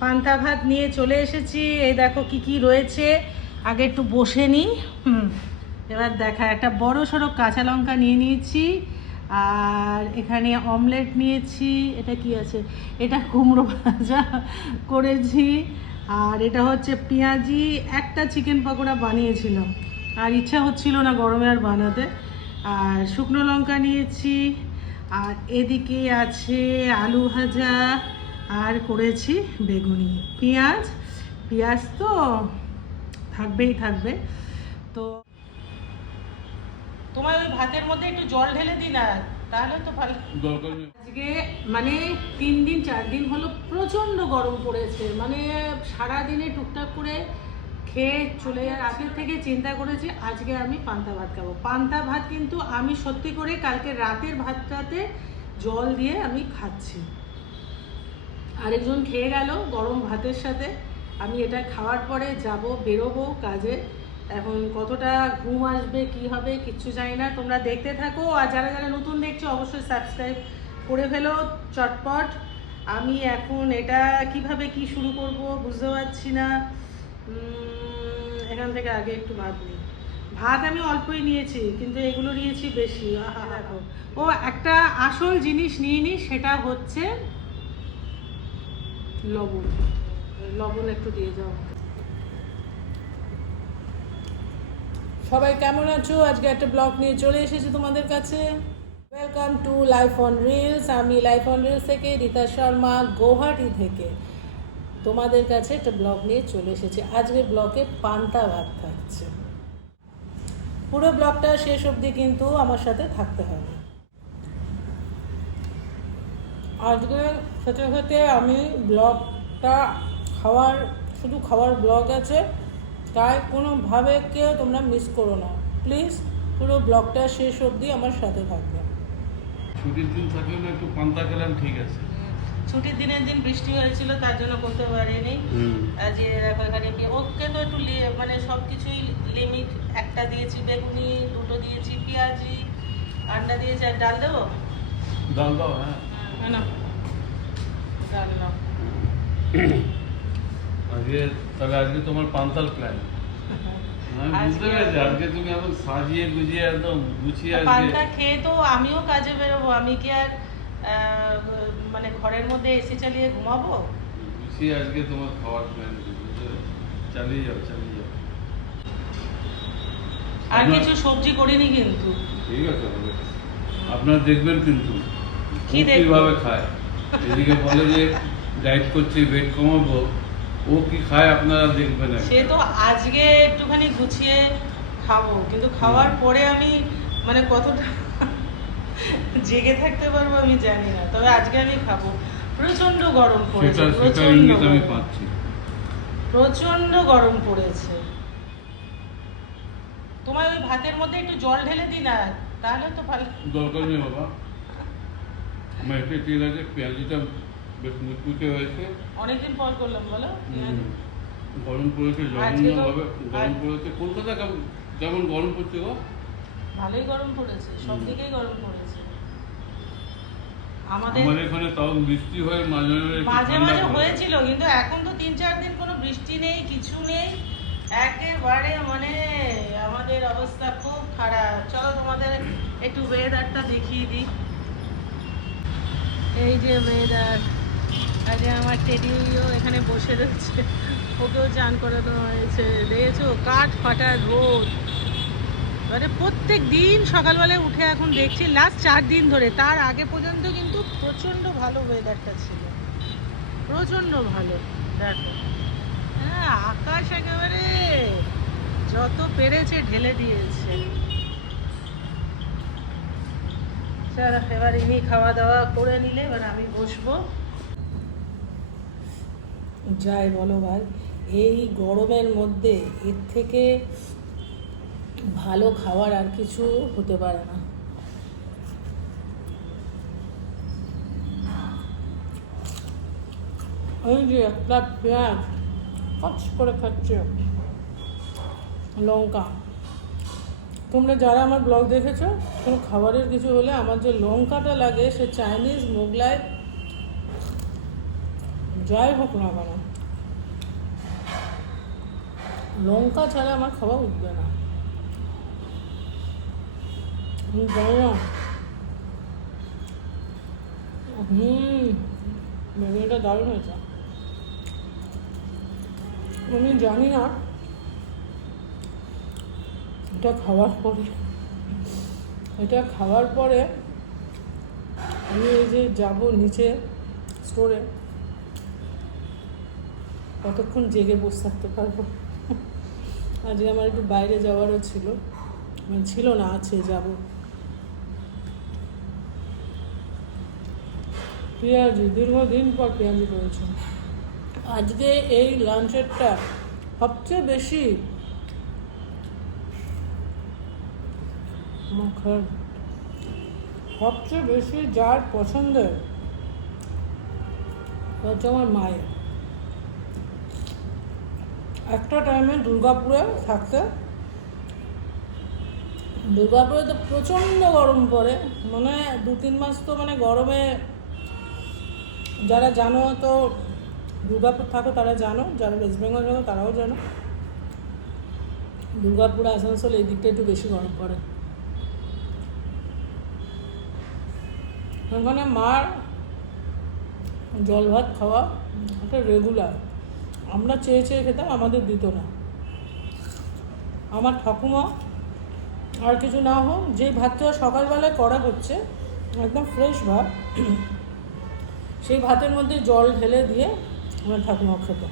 পান্তা ভাত নিয়ে চলে এসেছি। এই দেখো কি কি রয়েছে। আগে একটু বসে নিই এবার দেখা, একটা বড় সড়ো কাঁচা লঙ্কা নিয়ে নিয়েছি। আর এখানে অমলেট নিয়েছি। এটা কি আছে? এটা কুমড়ো ভাজা করেছি। আর এটা হচ্ছে পেঁয়াজি। একটা চিকেন পকোড়া বানিয়েছিলাম। আর ইচ্ছা হচ্ছিল না গরমে আর বানাতে। আর শুকনো লঙ্কা নিয়েছি। আর এদিকে আছে আলু ভাজা। আর করেছি বেগুনি। পেঁয়াজ পেঁয়াজ তো থাকবেই থাকবে। তো তোমার ওই ভাতের মধ্যে একটু জল ঢেলে দিই না? তাহলে তো ভালো। আজকে মানে তিন দিন চার দিন হলো প্রচণ্ড গরম পড়েছে। মানে সারাদিনে টুকটাক করে খেয়ে চলে যাওয়ার আগে থেকে চিন্তা করেছি আজকে আমি পান্তা ভাত খাব। পান্তা ভাত কিন্তু আমি সত্যি করে কালকে রাতের ভাতটাতে জল দিয়ে আমি খাচ্ছি। আরেকজন খেয়ে গেল গরম ভাতের সাথে। আমি এটা খাওয়ার পরে যাব, বেরোবো কাজে। এখন কতটা ঘুম আসবে, কি হবে, কিচ্ছু জানি না। তোমরা দেখতে থাকো আর যারা যারা নতুন দেখছ অবশ্যই সাবস্ক্রাইব করে ফেলো চটপট। আমি এখন এটা কীভাবে কি শুরু করব বুঝতে পারছি না। এখান থেকে আগে একটু ভাত নিই। ভাত আমি অল্পই নিয়েছি, কিন্তু এগুলো নিয়েছি বেশি। ও একটা আসল জিনিস নিয়ে নিই সেটা হচ্ছে লবণ। লবণ একটু দিয়ে যাও সবাই কেমন আছো? আজকে একটা ব্লগ নিয়ে চলে এসেছি তোমাদের কাছে। Welcome to life on reels আমি লাইফ অন রিলস থেকে রীতা শর্মা গৌহাটি থেকে তোমাদের কাছে একটা ব্লগ নিয়ে চলে এসেছি। আজকের ব্লগে পান্তা ভাত থাকছে। পুরো ব্লগটা শেষ অবধি কিন্তু আমার সাথে থাকতে হবে। আজকে সাথে সাথে আমি ব্লগটা খাওয়ার শুধু খাওয়ার ব্লগ আছে তাই কোনোভাবে কেউ তোমরা মিস করো না। প্লিজ পুরো ব্লগটা শেষ অবধি আমার সাথে থাকবে। ছুটির দিন থাকলে না একটু পান্তা খেলাম ঠিক আছে। ছুটির দিনের দিন বৃষ্টি হয়েছিল তার জন্য করতে পারিনি। আজ এ এখানে কি- ওকে তো একটু লি- মানে সব কিছুই লিমিট একটা দিয়েছি বেগুনি দুটো দিয়েছি পেঁয়াজি আন্ডা দিয়েছি আর ডাল দেবো? ডাল দাও হ্যাঁ। না। আজকে তাহলে আজকে তোমার পান্তাল প্ল্যান বুঝতে পেরেছি আজকে তুমি এখন সাজিয়ে গুজিয়ে একদম গুছিয়ে আজকে পান্তা খেয়ে তো আমিও কাজে বেরোবো। আমি কি আর মানে ঘরের মধ্যে এসি চালিয়ে ঘুমাবো? গুছিয়ে আজকে তোমার খাওয়ার প্ল্যান চালিয়ে যাও চালিয়ে যাও। আর আপনার- কিছু সবজি করিনি কিন্তু। ঠিক আছে আপনারা দেখবেন কিন্তু। কীভাবে খায়। এদিকে বলে যে ডায়েট করছি ওয়েট কমাবো ও কি খায় আপনারা দেখবেন। সে তো আজকে একটুখানি গুছিয়ে খাব কিন্তু খাওয়ার পরে আমি মানে কতটা জেগে থাকতে পারব আমি জানি না তবে আজকে আমি খাব। প্রচণ্ড গরম পড়েছে প্রচণ্ড আমি পাচ্ছি। প্রচণ্ড গরম পড়েছে। তোমার ওই ভাতের মধ্যে একটু জল ঢেলে দিই না? তাহলে তো ভালো। দরকার নেই বাবা। এটা ঠিক আছে পেঁয়াজিটা বেশ মুচমুচে হয়েছে অনেকদিন পর করলাম বলো। গরম পড়েছে আজকে জঘন্য তো- ভাবে গরম পড়েছে। কলকাতা কেমন গরম পড়ছে গো। ভালোই গরম পড়েছে সব দিকেই গরম পড়েছে। আমাদের এখানে তাও বৃষ্টি হয়ে মাঝে মাঝে মাঝে মাঝে হয়েছিল কিন্তু এখন তো তিন চার দিন কোনো বৃষ্টি নেই কিছু নেই। একেবারে মানে আমাদের অবস্থা খুব খারাপ। চলো তোমাদের একটু ওয়েদারটা দেখিয়ে দিই। এই যে ওয়েদার আজকে আমার টেডিও এখানে বসে রয়েছে। ওকেও চান করানো হয়েছে। দেখেছ? কাঠ ফাটা রোদ। মানে প্রত্যেক দিন সকালবেলায় উঠে এখন দেখছি লাস্ট চার দিন ধরে। তার আগে পর্যন্ত কিন্তু প্রচণ্ড ভালো ওয়েদারটা ছিল। প্রচণ্ড ভালো। দেখো। হ্যাঁ আকাশ একেবারে যত পেরেছে ঢেলে দিয়েছে। চলো এবার ইনি খাওয়া দাওয়া করে নিলে এবার আমি বসবো। যাই বলো ভাই, এই গরমের মধ্যে এর থেকে ভালো খাবার আর কিছু হতে পারে না। এই যে একটা পেঁয়াজ করে খাচ্ছে। লঙ্কা। তোমরা যারা আমার ব্লগ দেখেছ, কোনো খাবারের কিছু হলে আমার যে লঙ্কাটা লাগে, সে চাইনিজ মোগলাই যাই হোক না কেন লঙ্কা ছাড়া আমার খাওয়া উঠবে না। হুম, বেগুনিটা দারুণ হয়েছে। আমি জানি না এটা খাওয়ার পরে, এটা খাওয়ার পরে আমি এই যে যাব নিচে স্টোরে কতক্ষণ জেগে বসে থাকতে পারব? আজকে আমার একটু বাইরে যাওয়ারও ছিল। মানে ছিল না, আছে, যাব। পেঁয়াজি দীর্ঘদিন পর পেঁয়াজি করেছি। আজকে এই লাঞ্চেরটা সবচেয়ে বেশি মাখার সবচেয়ে বেশি যার পছন্দের হচ্ছে আমার মায়ের। একটা টাইমে দুর্গাপুরে থাকতে, দুর্গাপুরে তো প্রচণ্ড গরম পড়ে মানে দু তিন মাস তো মানে গরমে যারা জানো তো, দুর্গাপুর থাকো তারা জানো, যারা ওয়েস্ট বেঙ্গল থাকো তারাও জানো। দুর্গাপুর আসানসোল এই দিকটা একটু বেশি গরম পড়ে। ওখানে মার জল ভাত খাওয়া, একটা রেগুলার আমরা চেয়ে চেয়ে খেতাম, আমাদের দিত না। আমার ঠাকুমা আর কিছু না হোক, যেই ভাতটা সকালবেলায় করা হচ্ছে একদম ফ্রেশ ভাত, সেই ভাতের মধ্যে জল ঢেলে দিয়ে আমার ঠাকুমা খেত।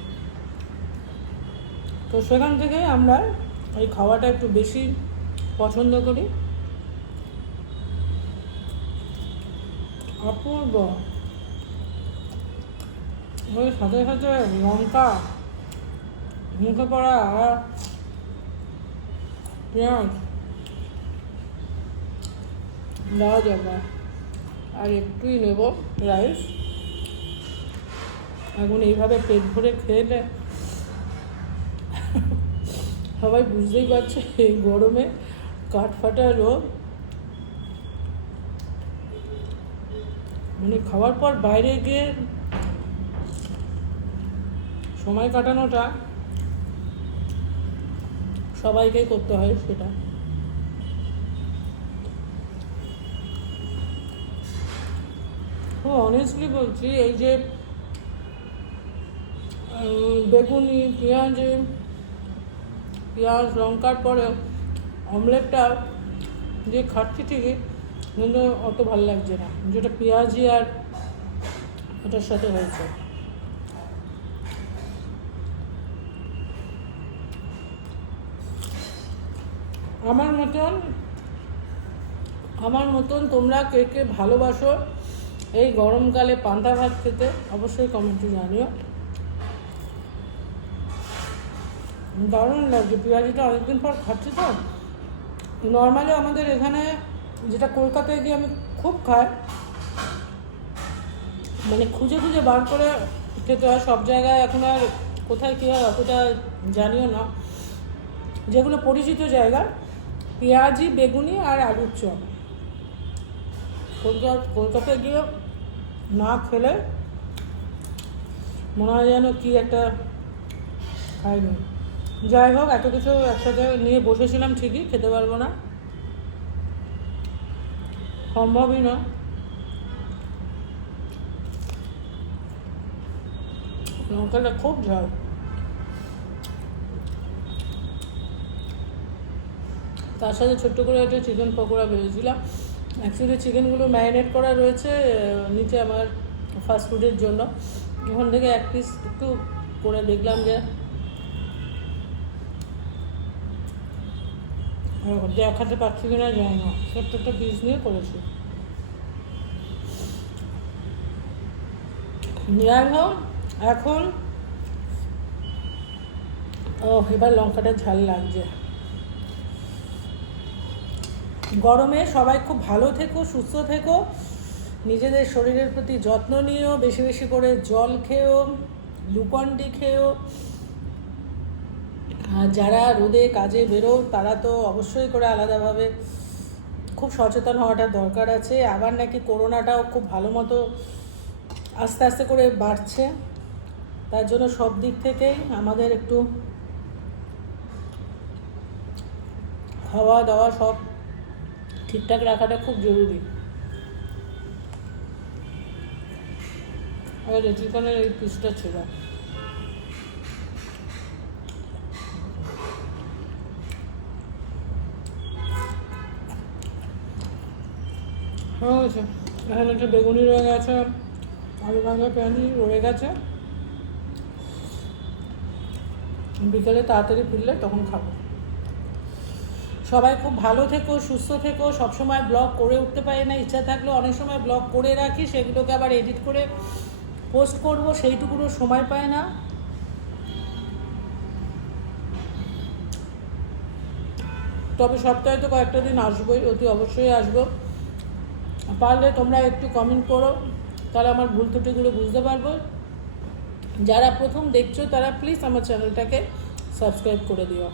তো সেখান থেকে আমরা এই খাওয়াটা একটু বেশি পছন্দ করি। অপূর্ব। ওই সাথে সাথে লঙ্কা, মুখে পড়া আর পেঁয়াজ দেওয়া যাবে আর একটুই নেব রাইস। এখন এইভাবে পেট ভরে খেলে সবাই বুঝতেই পারছে এই গরমে কাঠ ফাটা রোগ মানে খাওয়ার পর বাইরে গিয়ে সময় কাটানোটা সবাইকেই করতে হয় সেটা। ও অনেস্টলি বলছি, এই যে বেগুনি, পেঁয়াজ পেঁয়াজ লঙ্কার পরে অমলেটটা যে খাচ্ছি ঠিকই কিন্তু অত ভালো লাগছে না। যেটা পেঁয়াজি আর ওটার সাথে হয়েছে। আমার মতন আমার মতন তোমরা কে কে ভালোবাসো এই গরমকালে পান্তা ভাত খেতে অবশ্যই কমেন্টে জানিও। দারুণ লাগছে। পেঁয়াজিটা অনেকদিন পর খাচ্ছি তো। নর্মালি আমাদের এখানে যেটা কলকাতায় গিয়ে আমি খুব খাই। মানে খুঁজে খুঁজে বার করে খেতে হয়। সব জায়গায় এখন আর কোথায় কী হয় অতটা জানিও না। যেগুলো পরিচিত জায়গা, পেঁয়াজি, বেগুনি আর আলুর চপ। কলকাতা কলকাতায় গিয়ে না খেলে মনে হয় যেন কী একটা খাইনি। যাই হোক, এত কিছু একসাথে নিয়ে বসেছিলাম ঠিকই, খেতে পারব না। সম্ভবই না। লঙ্কাটা খুব ঝাল। তার সাথে ছোট্ট করে একটা চিকেন পকোড়া ভেবেছিলাম। অ্যাকচুয়ালি চিকেনগুলো ম্যারিনেট করা রয়েছে নিচে আমার ফাস্ট ফুডের জন্য। ওখান থেকে এক পিস একটু করে দেখলাম যে দেখাতে পারছি কিনা জানি না। ছোট্ট একটা পিস নিয়ে করেছি। যাই হোক এখন, ও, এবার লঙ্কাটা ঝাল লাগছে। গরমে সবাই খুব ভালো থেকো, সুস্থ থেকো। নিজেদের শরীরের প্রতি যত্ন নিও, বেশি বেশি করে জল খেও গ্লুকন-ডি খেও। আর যারা রোদে কাজে বেরো, তারা তো অবশ্যই করে আলাদাভাবে খুব সচেতন হওয়াটা দরকার আছে। আবার নাকি করোনাটাও খুব ভালো মতো আস্তে আস্তে করে বাড়ছে। তার জন্য সব দিক থেকেই আমাদের একটু খাওয়া দাওয়া সব ঠিকঠাক রাখাটা খুব জরুরি। আর চিকেনের এই পিসটা ছিল হয়ে গেছে এখানে একটা বেগুনি রয়ে গেছে আলু ভাজা পেঁয়াজি রয়ে গেছে। বিকেলে তাড়াতাড়ি ফিরলে তখন খাব। সবাই খুব ভালো থেকো, সুস্থ থেকো। সবসময় ব্লগ করে উঠতে পারি না, ইচ্ছা থাকলেও অনেক সময় ব্লগ করে রাখি, সেগুলোকে আবার এডিট করে পোস্ট করব, সেইটুকুরও সময় পায় না। তবে সপ্তাহে তো কয়েকটা দিন আসবোই, অতি অবশ্যই আসব। পারলে তোমরা একটু কমেন্ট করো, তাহলে আমার ভুল ত্রুটিগুলো বুঝতে পারব। যারা প্রথম দেখছ, তারা প্লিজ আমার চ্যানেলটাকে সাবস্ক্রাইব করে দিও।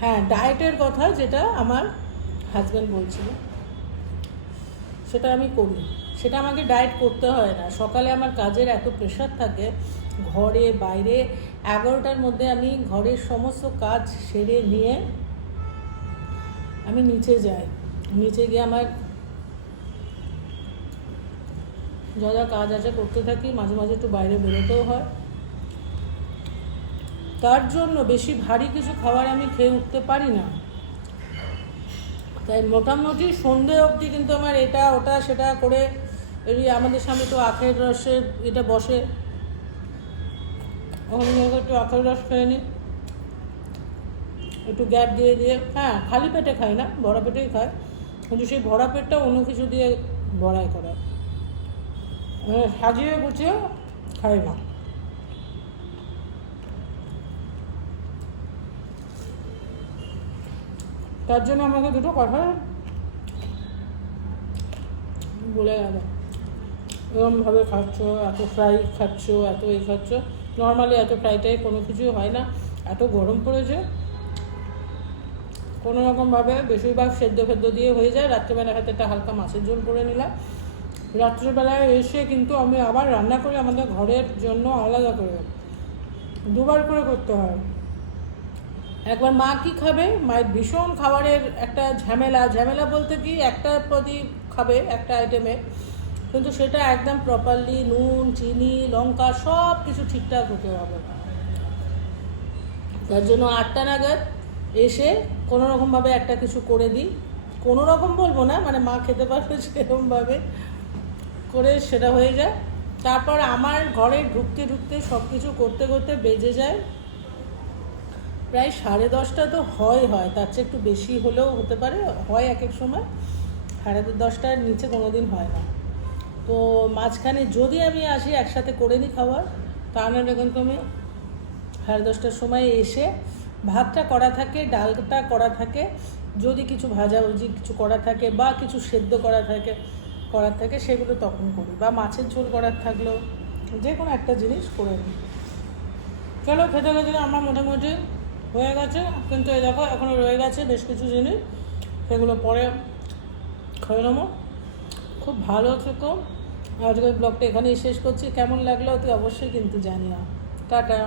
হ্যাঁ ডায়েটের কথা যেটা আমার হাজব্যান্ড বলছিল, সেটা আমি করি। সেটা আমাকে ডায়েট করতে হয় না। সকালে আমার কাজের এত প্রেশার থাকে, ঘরে, বাইরে, এগারোটার মধ্যে আমি ঘরের সমস্ত কাজ সেরে নিয়ে আমি নিচে যাই। নিচে গিয়ে আমার যা যা কাজ আছে করতে থাকি, মাঝে মাঝে একটু বাইরে বেরোতেও হয়। তার জন্য বেশি ভারী কিছু খাবার আমি খেয়ে উঠতে পারি না। তাই মোটামুটি সন্ধে অবধি কিন্তু আমার এটা, ওটা, সেটা করে এই আমাদের সামনে তো আখের রসের এটা বসে। ওখানে একটু আখের রস খেয়ে নিই। একটু গ্যাপ দিয়ে দিয়ে। হ্যাঁ খালি পেটে খাই না ভরা পেটেই খাই। কিন্তু সেই ভরা পেটটা অন্য কিছু দিয়ে বড়াই করা। মানে সাজিয়ে গুছিয়ে খাই না। তার জন্য আমাকে দুটো কথা বলে গেল। এরমভাবে খাচ্ছ, এত ফ্রাই খাচ্ছ, এত এই খাচ্ছ নর্মালি এত ফ্রাইটাই কোনো কিছু হয় না। এত গরম পড়েছে, কোনো রকমভাবে বেশিরভাগ সেদ্ধ ফেদ্ধ দিয়ে হয়ে যায়। রাত্রেবেলা হাতে একটা হালকা মাছের ঝোল করে নিলাম। রাত্রেবেলায় এসে কিন্তু আমি আবার রান্না করি, আমাদের ঘরের জন্য আলাদা করে। দুবার করে করতে হয়। একবার মা কি খাবে? মায়ের ভীষণ খাবারের একটা ঝামেলা। ঝামেলা বলতে কি, একটা প্রতি খাবে একটা আইটেমে কিন্তু সেটা একদম প্রপারলি নুন, চিনি, লঙ্কা সব কিছু ঠিকঠাক হতে হবে। তার জন্য আটটা নাগাদ এসে কোনো রকমভাবে একটা কিছু করে দিই। কোনো রকম বলব না মানে মা খেতে পারবে সেরকমভাবে করে সেটা হয়ে যায়। তারপর আমার ঘরে ঢুকতে ঢুকতে সব কিছু করতে করতে বেজে যায়। প্রায় সাড়ে দশটা তো হয় হয়। তার চেয়ে একটু বেশি হলেও হতে পারে। হয় এক এক সময়। সাড়ে দশটার নিচে কোনো দিন হয় না। তো মাঝখানে যদি আমি আসি একসাথে করে নিই খাবার, তাহলে কিন্তু আমি সাড়ে দশটার সময় এসে ভাতটা করা থাকে, ডালটা করা থাকে, যদি কিছু ভাজাভুজি কিছু করা থাকে বা কিছু সেদ্ধ করা থাকে, করার থাকে, সেগুলো তখন করি। বা মাছের ঝোল করার থাকলেও যে কোনো একটা জিনিস করে নিই। চলো, খেতে খেতে আমার মোটামুটি হয়ে গেছে। কিন্তু এই দেখো এখনও রয়ে গেছে বেশ কিছু জিনিস। সেগুলো পরে খেয়ে নেব। খুব ভালো থেকো। আজকের ব্লগটা এখানেই শেষ করছি। কেমন লাগল তুই অবশ্যই কিন্তু জানিও। টাটা।